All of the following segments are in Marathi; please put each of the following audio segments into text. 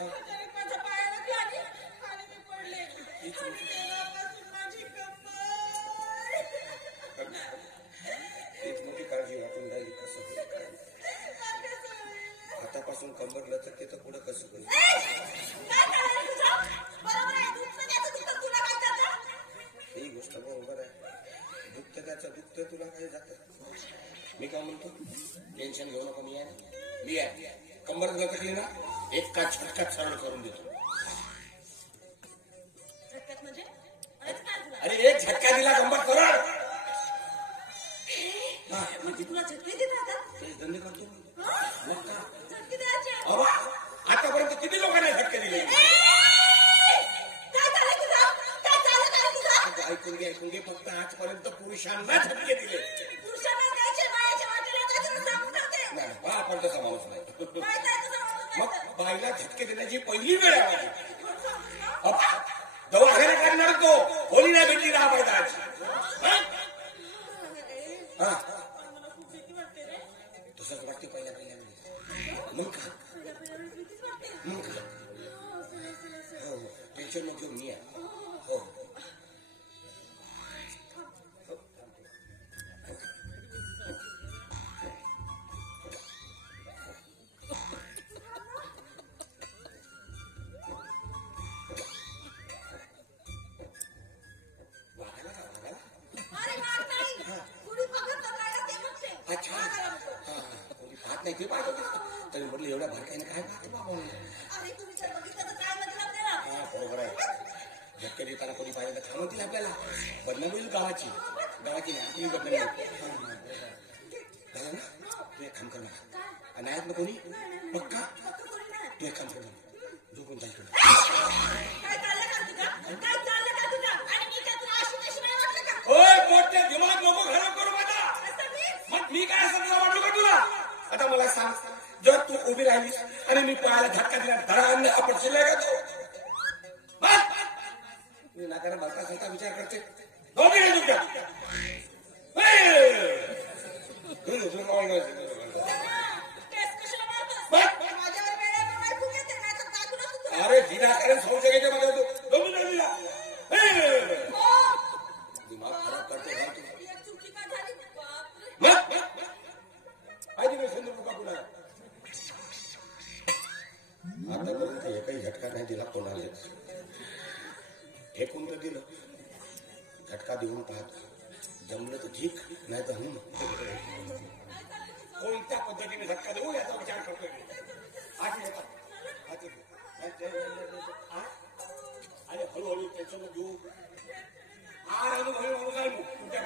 माझ्या पायावर लागली आणि मी पडले आणि तेव्हापासून माझी कंबर. एक मोठी काळजी वाटून राहिली. कसं होईल आतापासून कंबर लचकते तर पुढे कसं होईल? ही गोष्ट बरोबर आहे. दुखत त्याचं दुखत तुला काय जात. मी काय म्हणतो टेन्शन घेऊ नको. मी आहे कंबर लचकली ना एक का झटक्यात सरळ करून देतो. अरे एक झटका दिला कंबर सरळ. तुला झटके दिला तेच धंदे करतो. आतापर्यंत किती लोकांना झटके दिले? ऐकून घे फक्त आजपर्यंत पुरुषांना झटके दिले. नाही आपण तसा माणूस नाही. मग बाईला झटके देण्याची पहिली वेळ आहे. दवाखान्यात काढणार तो होली नाही भेटली राहा पाहिजे. तसंच वाटते पहिल्या मग का हो टेन्शन मग घेऊन मी आहे. हो नाही ते पाहत तरी म्हटलं एवढ्या भरकायने काय पाहते बाबा. बरोबर आहे. झटके देताना कोणी पाहिजे तर थांबवतील आपल्याला. बदनामी होईल गावाची नाही आपली बदनामी झालं ना. तू एक काम कर ना नाही ना कोणी पक्का तू एक काम कर झोपून जाईल. मोठ्या दिमाग नको खराब करू माझा. मग मी काय असं वाटलं का तुला? आता मला सांग जर तू उभी राहिलीस आणि मी पायाला झटका दिला धडाने आपण शिल्लक का तू? मी नाकारा बालकासारखा विचार करते. दोघी नाही तुमच्या अरे विनाकारण संशय घेते मला दोघी नाही दिला. दिमाग खराब करते आतापर्यंत एकही झटका नाही दिला कोणालाच. फेकून तर दिलं. झटका देऊन पाहतो जमलं तर ठीक नाही तर कोणत्या पद्धतीने झटका देऊ याचा विचार करतोय. आणि हळूहळू टेन्शन घेऊ. हळूहळू काय तुमच्या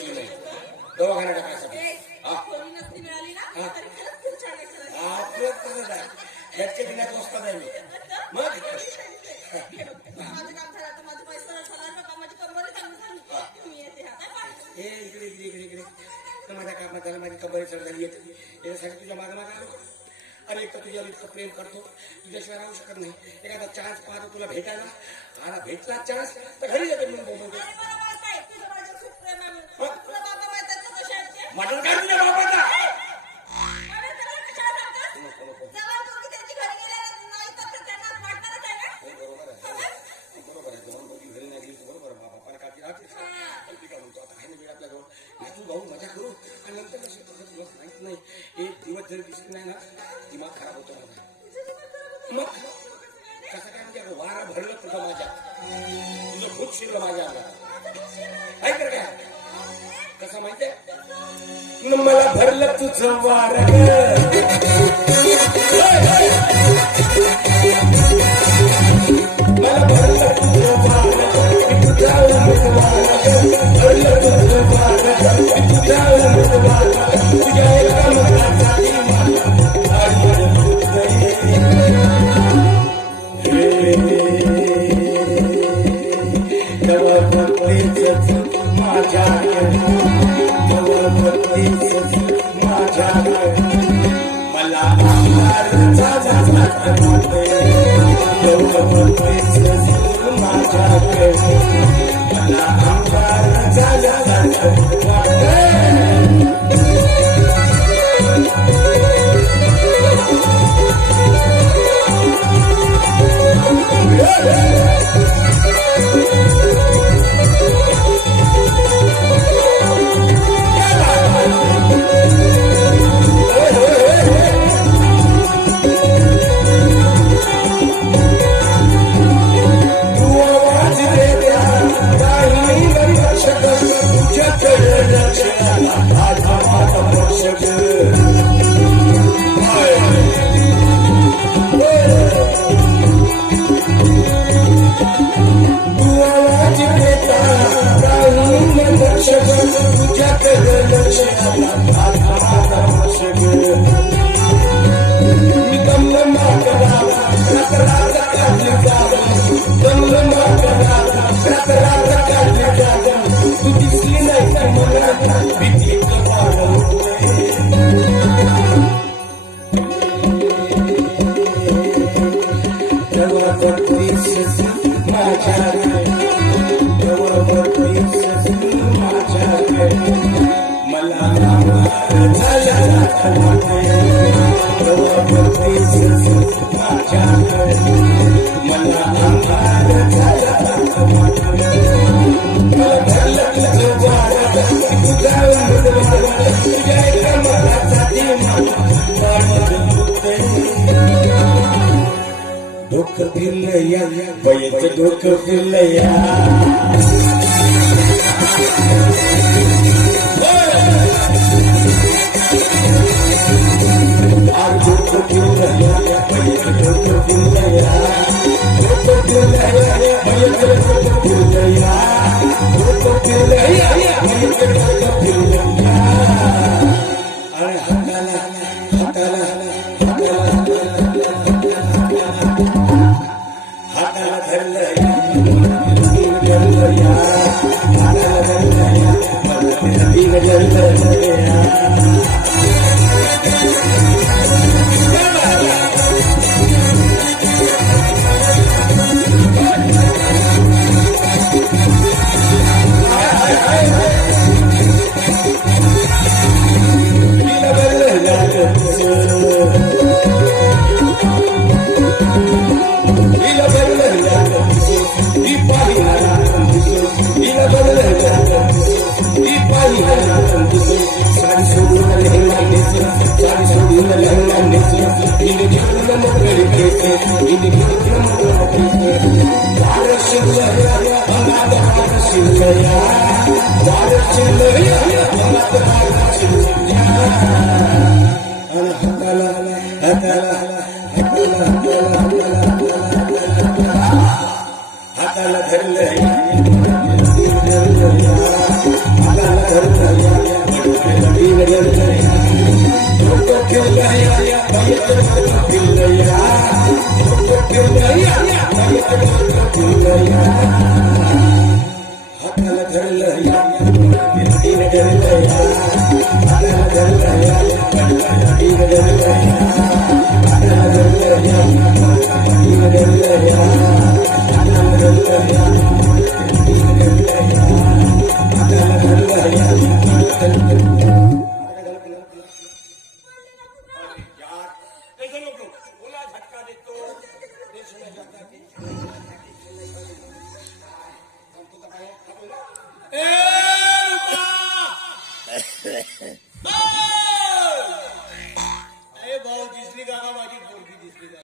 भेटली नाही दवाखाना टाकायसाठी खोली नसती मिळाली ना तरी खरंच खूप छान exercise. आपलं तसंच आहे घरच्या दिनात वस्तात आहे मी मग माझं काम झालं आता माझं पैसा झाला बाबा माझी कंबरच चांगली झाली मी येते हा हे इकडे इकडे इकडे इकडे तर माझ्या कामात झालं माझी कंबर चढ झाली येते याच्यासाठी तुझ्या मागं मागं आलो अरे एक तर तुझ्यावर इतकं प्रेम करतो तुझ्याशिवाय राहू शकत नाही एखादा चान्स पाहतो तुला भेटायला आता भेटला चान्स तर घरी जाते म्हणून बोलतो अरे मला माहित आहे तुझं माझ्यावर खूप प्रेम आहे म्हणून. तुला बाबा माहित आहेत ना कशा आहेत ते? मटण काय तुझ्या बापाचा अरे त्याला कशाला सांगतोस? जवळ दोघी त्यांची घरी गेलेले नाही तर त्यांना वाटणारच आहे ना? बरोबर आहे दोन दोघी घरी नाही गेली तर बरोबर आहे बापाला काळजी राहते पण ती काय म्हणतो आता आहे ना वेळ आपल्याजवळ नातू भाऊ मजा करू आणि नंतर कसं तुला माहित नाही एक दिवस जरी दिसत नाही ना दिमाग खराब होतो माझा मग कसं काय म्हणजे वारा भरलं तुझं माझ्या तुझं खूप शिरलं माझ्या अंगात ऐक रे काय कसं माहितीये मला भरलं तुझं वार मला भरलं तुझं वार भरलं तुझं वार तुझ्या एका मनासाठी डोकं फिरलं या वयचं डोकं फिरलं या डोकं फिरलं या वयचं डोकं फिरलं या डोकं फिरलं या वयचं डोकं फिरलं या डोकं फिरलं या वयचं डोकं फिरलं या अरे हाताला हाताला हाताला धरलं या धरलं या हाताला धरलं या धरलं या हाताला धरलं भाऊ दिसली का माझी पोरगी दिसली का